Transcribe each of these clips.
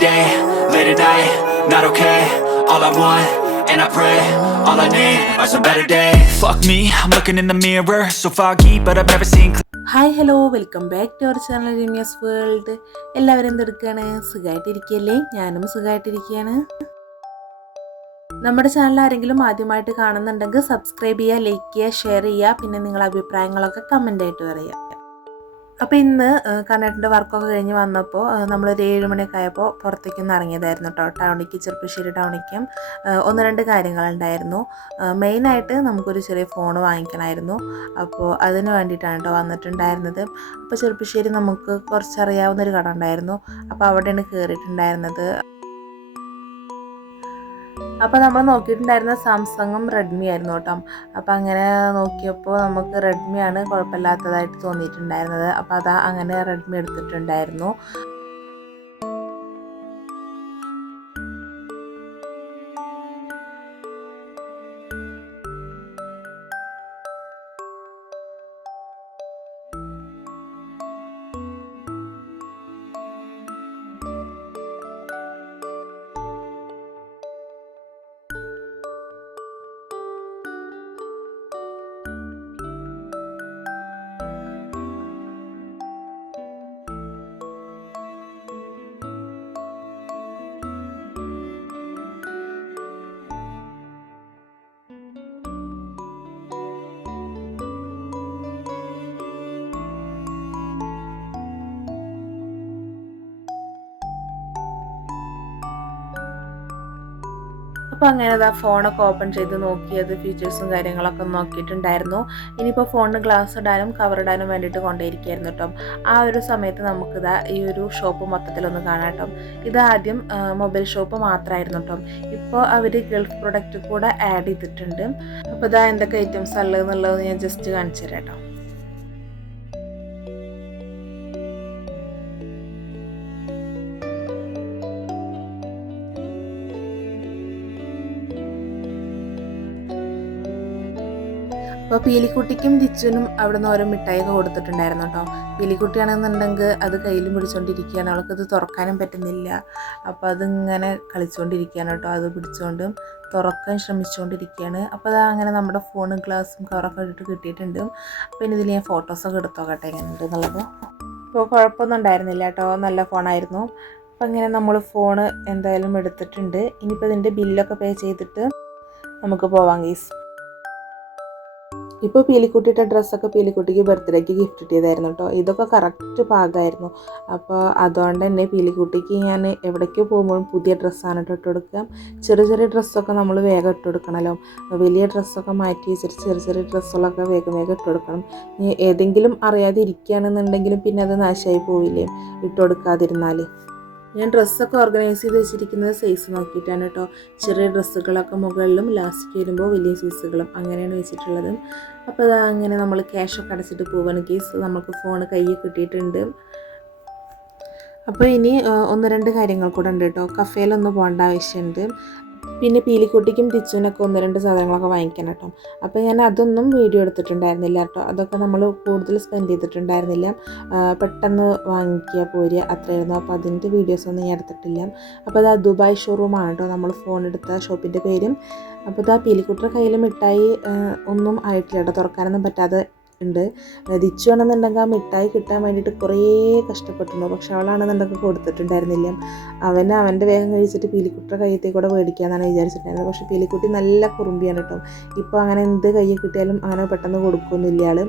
day, late at night, not okay. All I want, and I pray, all I need are some better days. Fuck me, I'm looking in the mirror, so foggy But I've never seen clear hi hello welcome back to our channel Ramya's world എല്ലാവരും എന്തെടുക്കുകയാണ് സുഖമായിട്ടിരിക്കുകയല്ലേ ഞാനും സുഖമായിട്ടിരിക്കുകയാണ് നമ്മുടെ channel ആരെങ്കിലും ആദ്യമായിട്ട് കാണുന്നുണ്ടെങ്കിൽ subscribe ചെയ്യുക like ചെയ്യുക share ചെയ്യുക പിന്നെ നിങ്ങളുടെ അഭിപ്രായങ്ങളൊക്കെ കമന്റായിട്ട് പറയുക അപ്പോൾ ഇന്ന് കണ്ണേട്ടന്റെ വർക്കൊക്കെ കഴിഞ്ഞ് വന്നപ്പോൾ നമ്മളൊരു ഏഴ് മണിയൊക്കെ ആയപ്പോൾ പുറത്തേക്ക് ഒന്ന് ഇറങ്ങിയതായിരുന്നു കേട്ടോ ടൗണിക്ക് ചെറുപ്പശ്ശേരി ടൗണിക്കും ഒന്ന് രണ്ട് കാര്യങ്ങളുണ്ടായിരുന്നു. മെയിനായിട്ട് നമുക്കൊരു ചെറിയ ഫോൺ വാങ്ങിക്കണമായിരുന്നു അപ്പോൾ അതിന് വേണ്ടിയിട്ടാണ് കേട്ടോ വന്നിട്ടുണ്ടായിരുന്നത്. അപ്പോൾ ചെറുപ്പശ്ശേരി നമുക്ക് കുറച്ചറിയാവുന്നൊരു കട ഉണ്ടായിരുന്നു. അപ്പോൾ അവിടെയാണ് കയറിയിട്ടുണ്ടായിരുന്നത് അപ്പോൾ നമ്മൾ നോക്കിയിട്ടുണ്ടായിരുന്ന സാംസങ്ങും റെഡ്മി ആയിരുന്നു കേട്ടോ. അപ്പോൾ അങ്ങനെ നോക്കിയപ്പോൾ നമുക്ക് റെഡ്മിയാണ് കുഴപ്പമില്ലാത്തതായിട്ട് തോന്നിയിട്ടുണ്ടായിരുന്നത്. അപ്പോൾ അതാ അങ്ങനെ റെഡ്മി എടുത്തിട്ടുണ്ടായിരുന്നു. അപ്പോൾ അങ്ങനെ അതാ ഫോണൊക്കെ ഓപ്പൺ ചെയ്ത് നോക്കിയത് ഫീച്ചേഴ്സും കാര്യങ്ങളൊക്കെ നോക്കിയിട്ടുണ്ടായിരുന്നു. ഇനിയിപ്പോൾ ഫോണിന് ഗ്ലാസ് ഇടാനും കവർ ഇടാനും വേണ്ടിയിട്ട് കൊണ്ടേയിരിക്കുകയായിരുന്നു കേട്ടോ ആ ഒരു സമയത്ത് നമുക്കിതാ ഈ ഒരു ഷോപ്പ് മൊത്തത്തിലൊന്ന് കാണാം കേട്ടോ ഇത് ആദ്യം മൊബൈൽ ഷോപ്പ് മാത്രമായിരുന്നു കേട്ടോ ഇപ്പോൾ അവർ ഗൾഫ് പ്രൊഡക്റ്റ് കൂടെ ആഡ് ചെയ്തിട്ടുണ്ട്. അപ്പോൾ ഇതാ എന്തൊക്കെ ഐറ്റംസ് ഉള്ളത് എന്നുള്ളത് ഞാൻ ജസ്റ്റ് കാണിച്ചു തരാം കേട്ടോ അപ്പോൾ പീലിക്കുട്ടിക്കും അവിടെ നിന്ന് ഓരോ മിഠായിയൊക്കെ കൊടുത്തിട്ടുണ്ടായിരുന്നു കേട്ടോ. പീലിക്കുട്ടിയാണെന്നുണ്ടെങ്കിൽ അത് കയ്യിലും പിടിച്ചുകൊണ്ടിരിക്കുകയാണ് അവൾക്കത് തുറക്കാനും പറ്റുന്നില്ല. അപ്പോൾ അതിങ്ങനെ കളിച്ചുകൊണ്ടിരിക്കുകയാണ് കേട്ടോ. അത് പിടിച്ചുകൊണ്ടും തുറക്കാൻ ശ്രമിച്ചുകൊണ്ടിരിക്കുകയാണ് അപ്പോൾ അത് അങ്ങനെ നമ്മുടെ ഫോണും ഗ്ലാസും കവറൊക്കെ ഇട്ടിട്ട് കിട്ടിയിട്ടുണ്ട്. പിന്നെ ഇതിൽ ഞാൻ ഫോട്ടോസൊക്കെ എടുത്തോക്കട്ടെ എങ്ങനെയുണ്ട് എന്നുള്ളത്. അപ്പോൾ കുഴപ്പമൊന്നും ഉണ്ടായിരുന്നില്ല കേട്ടോ. നല്ല ഫോണായിരുന്നു അപ്പം ഇങ്ങനെ നമ്മൾ ഫോണ് എന്തായാലും എടുത്തിട്ടുണ്ട്. ഇനിയിപ്പോൾ ഇതിന്റെ ബില്ലൊക്കെ പേ ചെയ്തിട്ട് നമുക്ക് പോവാം ഗീസ് ഇപ്പോൾ പീലിക്കുട്ടിയുടെ ഡ്രസ്സൊക്കെ പീലിക്കുട്ടിക്ക് ബർത്ത്ഡേക്ക് ഗിഫ്റ്റ് കിട്ടിയതായിരുന്നു കേട്ടോ ഇതൊക്കെ കറക്റ്റ് പാകമായിരുന്നു അപ്പോൾ അതുകൊണ്ട് തന്നെ പീലിക്കുട്ടിക്ക് ഞാൻ എവിടേക്കോ പോകുമ്പോഴും പുതിയ ഡ്രസ്സാണ് ഇട്ട് കൊടുക്കുക. ചെറിയ ചെറിയ ഡ്രസ്സൊക്കെ നമ്മൾ വേഗം ഇട്ട് കൊടുക്കണമല്ലോ വലിയ ഡ്രസ്സൊക്കെ മാറ്റി വെച്ചിട്ട് ചെറിയ ചെറിയ ഡ്രസ്സുകളൊക്കെ വേഗം വേഗം ഇട്ട് കൊടുക്കണം. ഏതെങ്കിലും അറിയാതെ ഇരിക്കുകയാണെന്നുണ്ടെങ്കിലും പിന്നെ അത് നാശമായി പോവില്ലേ? ഇട്ട് കൊടുക്കാതിരുന്നാൽ ഞാൻ ഡ്രസ്സൊക്കെ ഓർഗനൈസ് ചെയ്ത് വെച്ചിരിക്കുന്നത് സൈസ് നോക്കിയിട്ടാണ് കേട്ടോ ചെറിയ ഡ്രസ്സുകളൊക്കെ മുകളിലും ലാസ്റ്റ് വരുമ്പോൾ വലിയ സൈസുകളും അങ്ങനെയാണ് വെച്ചിട്ടുള്ളത്. അപ്പോൾ അത് അങ്ങനെ നമ്മൾ ക്യാഷൊക്കെ അടച്ചിട്ട് പോവാണ് കേസ് നമുക്ക് ഫോൺ കയ്യിൽ കിട്ടിയിട്ടുണ്ട്. അപ്പോൾ ഇനി ഒന്ന് രണ്ട് കാര്യങ്ങൾ കൂടെ ഉണ്ട് കേട്ടോ കഫേലൊന്നും പോകേണ്ട ആവശ്യമുണ്ട്. പിന്നെ പീലിക്കുട്ടിക്കും തിച്ചുവിനൊക്കെ ഒന്ന് രണ്ട് സാധനങ്ങളൊക്കെ വാങ്ങിക്കണം കേട്ടോ. അപ്പോൾ ഞാൻ അതൊന്നും വീഡിയോ എടുത്തിട്ടുണ്ടായിരുന്നില്ല കേട്ടോ. അതൊക്കെ നമ്മൾ കൂടുതൽ സ്പെൻഡ് ചെയ്തിട്ടുണ്ടായിരുന്നില്ല. പെട്ടെന്ന് വാങ്ങിക്കുക പോരുക അത്രയായിരുന്നു. അപ്പോൾ അതിന്റെ വീഡിയോസൊന്നും ഞാൻ എടുത്തിട്ടില്ല. അപ്പോൾ അത് ദുബായ് ഷോറൂമാണ് കേട്ടോ. നമ്മൾ ഫോൺ എടുത്ത ഷോപ്പിന്റെ പേരും. അപ്പോൾ ഇതാ പീലിക്കുട്ടിയുടെ കയ്യിൽ മിഠായി ഒന്നും ആയിട്ടില്ല കേട്ടോ. തുറക്കാനൊന്നും പറ്റാതെ ഉണ്ട്. ദിച്ചു ആണെന്നുണ്ടെങ്കിൽ ആ മിഠായി കിട്ടാൻ വേണ്ടിയിട്ട് കുറേ കഷ്ടപ്പെട്ടിട്ടുണ്ട് പക്ഷെ അവളാണെന്നുണ്ടെങ്കിൽ കൊടുത്തിട്ടുണ്ടായിരുന്നില്ല. അവനെ അവന്റെ വേഗം കഴിച്ചിട്ട് പീലിക്കുട്ടിയുടെ കയ്യത്തെ കൂടെ മേടിക്കാമെന്നാണ് വിചാരിച്ചിട്ടുണ്ടായിരുന്നത്. പക്ഷെ പീലിക്കുട്ടി നല്ല കുറുമ്പിയാണ് കേട്ടോ. ഇപ്പോൾ അങ്ങനെ എന്ത് കയ്യിൽ കിട്ടിയാലും അങ്ങനെ പെട്ടെന്ന് കൊടുക്കുന്നില്ല ആൾ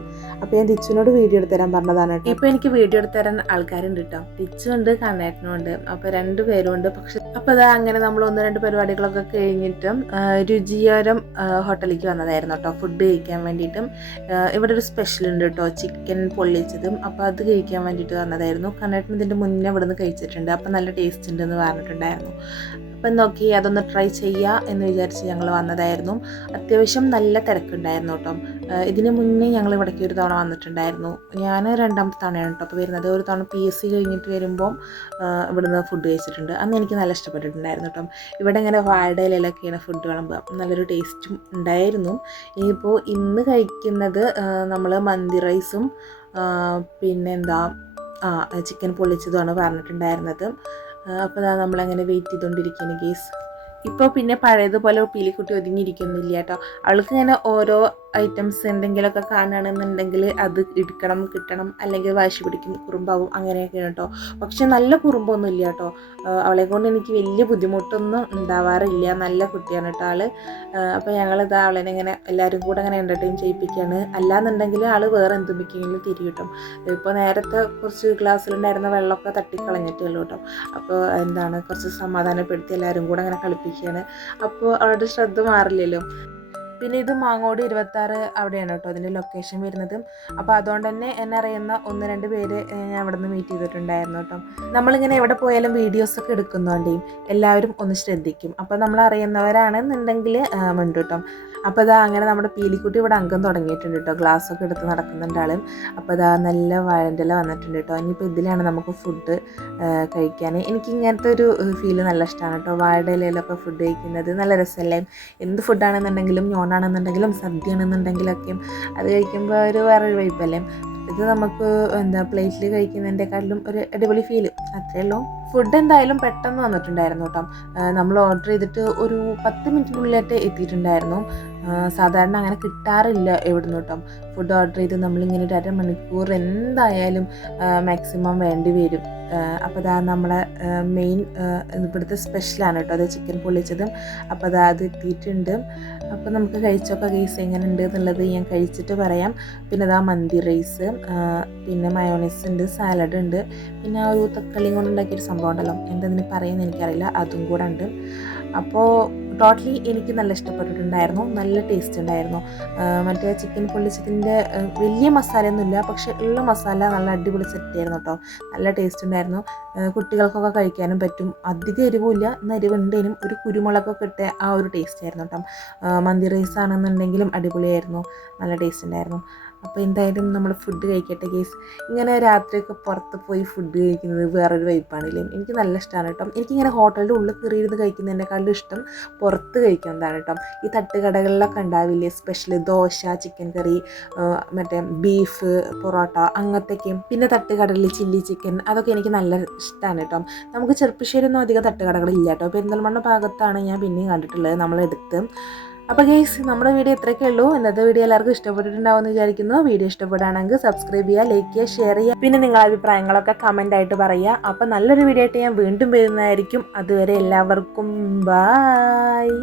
അപ്പോൾ ഞാൻ ദിച്ചുവിനോട് വീഡിയോ എടുത്ത് തരാൻ പറഞ്ഞതാണ് കേട്ടോ. ഇപ്പോൾ എനിക്ക് വീഡിയോ എടുത്ത് തരാൻ ആൾക്കാരുണ്ട് കേട്ടോ. ദിച്ചുണ്ട് കണ്ണേട്ടനുണ്ട് അപ്പോൾ രണ്ട് പേരുണ്ട് പക്ഷെ അപ്പോൾ അതാ അങ്ങനെ നമ്മൾ ഒന്ന് രണ്ട് പരിപാടികളൊക്കെ കഴിഞ്ഞിട്ടും രുചിയോരം ഹോട്ടലിലേക്ക് വന്നതായിരുന്നു കേട്ടോ. ഫുഡ് കഴിക്കാൻ വേണ്ടിയിട്ടും. ഇവിടെ ഒരു സ്പെഷ്യൽ ഉണ്ട് കേട്ടോ. ചിക്കൻ പൊള്ളിച്ചതും. അപ്പോൾ അത് കഴിക്കാൻ വേണ്ടിയിട്ട് വന്നതായിരുന്നു. കണ്ണേട്ടൻ ഇതിന്റെ മുന്നേ ഇവിടെ നിന്ന് കഴിച്ചിട്ടുണ്ട്. അപ്പോൾ നല്ല ടേസ്റ്റ് ഉണ്ടെന്ന് പറഞ്ഞിട്ടുണ്ടായിരുന്നു. അപ്പം നോക്കി അതൊന്ന് ട്രൈ ചെയ്യുക എന്ന് വിചാരിച്ച് ഞങ്ങൾ വന്നതായിരുന്നു. അത്യാവശ്യം നല്ല തിരക്കുണ്ടായിരുന്നു കേട്ടോ. ഇതിന് മുന്നേ ഞങ്ങൾ ഇവിടേക്ക് ഒരു തവണ വന്നിട്ടുണ്ടായിരുന്നു. ഞാൻ രണ്ടാമത്തെ തവണയാണ് കേട്ടോ അപ്പോൾ വരുന്നത്. ഒരു തവണ പി എസ് സി കഴിഞ്ഞിട്ട് വരുമ്പോൾ ഇവിടുന്ന് ഫുഡ് കഴിച്ചിട്ടുണ്ട്. അന്ന് എനിക്ക് നല്ല ഇഷ്ടപ്പെട്ടിട്ടുണ്ടായിരുന്നു കേട്ടോ. ഇവിടെ ഇങ്ങനെ വാഴയിലൊക്കെയാണ് ഫുഡ് വിളമ്പുക. നല്ലൊരു ടേസ്റ്റും ഉണ്ടായിരുന്നു. ഇനിയിപ്പോൾ ഇന്ന് കഴിക്കുന്നത് നമ്മൾ മന്തി റൈസും പിന്നെന്താ ചിക്കൻ പൊള്ളിച്ചതുമാണ് പറഞ്ഞിട്ടുണ്ടായിരുന്നത്. അപ്പോൾ അതാ നമ്മളങ്ങനെ വെയിറ്റ് ചെയ്തുകൊണ്ടിരിക്കുകയാണ് ഗേസ് ഇപ്പോൾ പിന്നെ പഴയതുപോലെ പീലിക്കുട്ടി ഒതുങ്ങിയിരിക്കുന്നില്ല കേട്ടോ. അവൾക്ക് ഇങ്ങനെ ഓരോ ഐറ്റംസ് എന്തെങ്കിലുമൊക്കെ കാണുകയാണെന്നുണ്ടെങ്കിൽ അത് എടുക്കണം കിട്ടണം അല്ലെങ്കിൽ വാശി പിടിക്കും കുറുമ്പാവും അങ്ങനെയൊക്കെയാണ് കേട്ടോ. പക്ഷെ നല്ല കുറുമ്പൊന്നും ഇല്ല കേട്ടോ. അവളെ കൊണ്ട് എനിക്ക് വലിയ ബുദ്ധിമുട്ടൊന്നും ഉണ്ടാവാറില്ല. നല്ല കുട്ടിയാണ് കേട്ടോ ആൾ. അപ്പോൾ ഞങ്ങളിത് അവളെ ഇങ്ങനെ എല്ലാവരും കൂടെ അങ്ങനെ എന്റർടൈൻ ചെയ്യിപ്പിക്കുകയാണ്. അല്ലാന്നുണ്ടെങ്കിൽ ആൾ വേറെ എന്തുമിക്കെങ്കിലും തിരി കിട്ടും. ഇപ്പോൾ നേരത്തെ കുറച്ച് ഗ്ലാസ്സിലുണ്ടായിരുന്ന വെള്ളമൊക്കെ തട്ടിക്കളഞ്ഞിട്ടേ ഉള്ളൂ കേട്ടോ. അപ്പോൾ എന്താണ് കുറച്ച് സമാധാനപ്പെടുത്തി എല്ലാവരും കൂടെ അങ്ങനെ കളിപ്പിക്കുകയാണ്. അപ്പോൾ അവളുടെ ശ്രദ്ധ മാറില്ലല്ലോ. പിന്നെ ഇത് മാങ്ങോട് ഇരുപത്താറ് അവിടെയാണ് കേട്ടോ അതിന്റെ ലൊക്കേഷൻ വരുന്നത്. അപ്പോൾ അതുകൊണ്ട് തന്നെ എന്നെ അറിയുന്ന ഒന്ന് രണ്ട് പേര് ഞാൻ അവിടെ നിന്ന് മീറ്റ് ചെയ്തിട്ടുണ്ടായിരുന്നു കേട്ടോ. നമ്മളിങ്ങനെ എവിടെ പോയാലും വീഡിയോസൊക്കെ എടുക്കുന്നതുകൊണ്ടേയും എല്ലാവരും ഒന്ന് ശ്രദ്ധിക്കും. അപ്പോൾ നമ്മൾ അറിയുന്നവരാണെന്നുണ്ടെങ്കിൽ ഉണ്ട് കേട്ടോ. അപ്പോൾ ഇതാ അങ്ങനെ നമ്മുടെ പീലിക്കുട്ടി ഇവിടെ അംഗം തുടങ്ങിയിട്ടുണ്ട് കേട്ടോ. ഗ്ലാസ്സൊക്കെ എടുത്ത് നടക്കുന്നുണ്ട് ആളും. അപ്പോൾ ഇതാ നല്ല വാഴന്റെ വന്നിട്ടുണ്ട് കേട്ടോ. ഇനിയിപ്പോൾ ഇതിലാണ് നമുക്ക് ഫുഡ് കഴിക്കാൻ. എനിക്ക് ഇങ്ങനത്തെ ഒരു ഫീൽ നല്ല ഇഷ്ടമാണ് കേട്ടോ. വാഴ ഇലയിലൊക്കെ ഫുഡ് കഴിക്കുന്നത്. നല്ല രസമല്ലേ? എന്ത് ഫുഡാണെന്നുണ്ടെങ്കിലും ഞോണാണെന്നുണ്ടെങ്കിലും സദ്യ ആണെന്നുണ്ടെങ്കിലൊക്കെ അത് കഴിക്കുമ്പോൾ ഒരു വേറൊരു വൈബല്ലേ ഇത് നമുക്ക് എന്താ പ്ലേറ്റിൽ കഴിക്കുന്നതിന്റെക്കാട്ടിലും ഒരു അടിപൊളി ഫീൽ അത്രയേ ഉള്ളൂ. ഫുഡ് എന്തായാലും പെട്ടെന്ന് വന്നിട്ടുണ്ടായിരുന്നു കേട്ടോ. നമ്മൾ ഓർഡർ ചെയ്തിട്ട് ഒരു പത്ത് മിനിറ്റിനുള്ളിലായിട്ട് എത്തിയിട്ടുണ്ടായിരുന്നു. സാധാരണ അങ്ങനെ കിട്ടാറില്ല എവിടുന്ന് കേട്ടോ. ഫുഡ് ഓർഡർ ചെയ്ത് നമ്മളിങ്ങനെ ഒരു അരമണിക്കൂർ എന്തായാലും മാക്സിമം വേണ്ടി വരും. അപ്പോൾ അതാ നമ്മളെ മെയിൻ ഇവിടുത്തെ സ്പെഷ്യലാണ് കേട്ടോ. അത് ചിക്കൻ പൊള്ളിച്ചതും. അപ്പോൾ അതാ അത് എത്തിയിട്ടുണ്ട്. അപ്പോൾ നമുക്ക് കഴിച്ചൊക്കെ കേസ് എങ്ങനെ ഉണ്ട് എന്നുള്ളത് ഞാൻ കഴിച്ചിട്ട് പറയാം. പിന്നെ അതാ മന്തി റൈസ് പിന്നെ മയോണൈസ് ഉണ്ട് സാലഡ് ഉണ്ട്. പിന്നെ ആ ഒരു തക്കാളിയും കൊണ്ട് ഉണ്ടാക്കിയൊരു സംഭവം ഉണ്ടല്ലോ എന്തെന്ന് പറയുന്നത് എനിക്കറിയില്ല. അതും കൂടെ ഉണ്ട്. അപ്പോൾ ടോട്ടലി എനിക്ക് നല്ല ഇഷ്ടപ്പെട്ടിട്ടുണ്ടായിരുന്നു. നല്ല ടേസ്റ്റ് ഉണ്ടായിരുന്നു. മറ്റേ ചിക്കൻ പൊള്ളിച്ചതിന്റെ വലിയ മസാലയൊന്നുമില്ല. പക്ഷേ ഉള്ള മസാല നല്ല അടിപൊളി സെറ്റ് ആയിരുന്നു കേട്ടോ. നല്ല ടേസ്റ്റ് ഉണ്ടായിരുന്നു. കുട്ടികൾക്കൊക്കെ കഴിക്കാനും പറ്റും. അധികം എരിവില്ല എന്നാൽ എരിവുണ്ടേനും ഒരു കുരുമുളകൊക്കെ ഇട്ട ആ ഒരു ടേസ്റ്റ് ആയിരുന്നു കേട്ടോ. മന്തി റൈസ് ആണെന്നുണ്ടെങ്കിലും അടിപൊളിയായിരുന്നു. നല്ല ടേസ്റ്റ് ഉണ്ടായിരുന്നു. അപ്പോൾ എന്തായാലും നമ്മൾ ഫുഡ് കഴിക്കട്ടെ കേസ് ഇങ്ങനെ രാത്രിയൊക്കെ പുറത്ത് പോയി ഫുഡ് കഴിക്കുന്നത് വേറൊരു വൈബാണില്ലേ എനിക്ക് നല്ല ഇഷ്ടമാണ് കേട്ടോ. എനിക്കിങ്ങനെ ഹോട്ടലിന്റെ ഉള്ളിൽ കയറിയിരുന്ന് കഴിക്കുന്നതിനേക്കാളും ഇഷ്ടം പുറത്ത് കഴിക്കുന്നതാണ് കേട്ടോ. ഈ തട്ടുകടകളിലൊക്കെ ഉണ്ടാവില്ലേ? സ്പെഷ്യൽ ദോശ ചിക്കൻ കറി മറ്റേ ബീഫ് പൊറോട്ട അങ്ങനത്തെയൊക്കെയും പിന്നെ തട്ടുകടലിൽ ചില്ലി ചിക്കൻ അതൊക്കെ എനിക്ക് നല്ല ഇഷ്ടമാണ് കേട്ടോ. നമുക്ക് ചെറുപ്പശ്ശേരിയൊന്നും അധികം തട്ടുകടകളില്ല കേട്ടോ. പെരിന്തൽമണ്ണ ഭാഗത്താണ് ഞാൻ പിന്നെയും കണ്ടിട്ടുള്ളത്. നമ്മളെടുത്ത് അപ്പോൾ ഗെയ്സ് നമ്മുടെ വീഡിയോ ഇത്രയൊക്കെ ഉള്ളൂ. ഇന്നത്തെ വീഡിയോ എല്ലാവർക്കും ഇഷ്ടപ്പെട്ടിട്ടുണ്ടാവുമെന്ന് വിചാരിക്കുന്നു. വീഡിയോ ഇഷ്ടപ്പെടുകയാണെങ്കിൽ സബ്സ്ക്രൈബ് ചെയ്യുക ലൈക്ക് ചെയ്യുക ഷെയർ ചെയ്യുക. പിന്നെ നിങ്ങളുടെ അഭിപ്രായങ്ങളൊക്കെ കമന്റ് ആയിട്ട് പറയുക. അപ്പോൾ നല്ലൊരു വീഡിയോ ആയിട്ട് ഞാൻ വീണ്ടും വരുന്നതായിരിക്കും. അതുവരെ എല്ലാവർക്കും ബായ്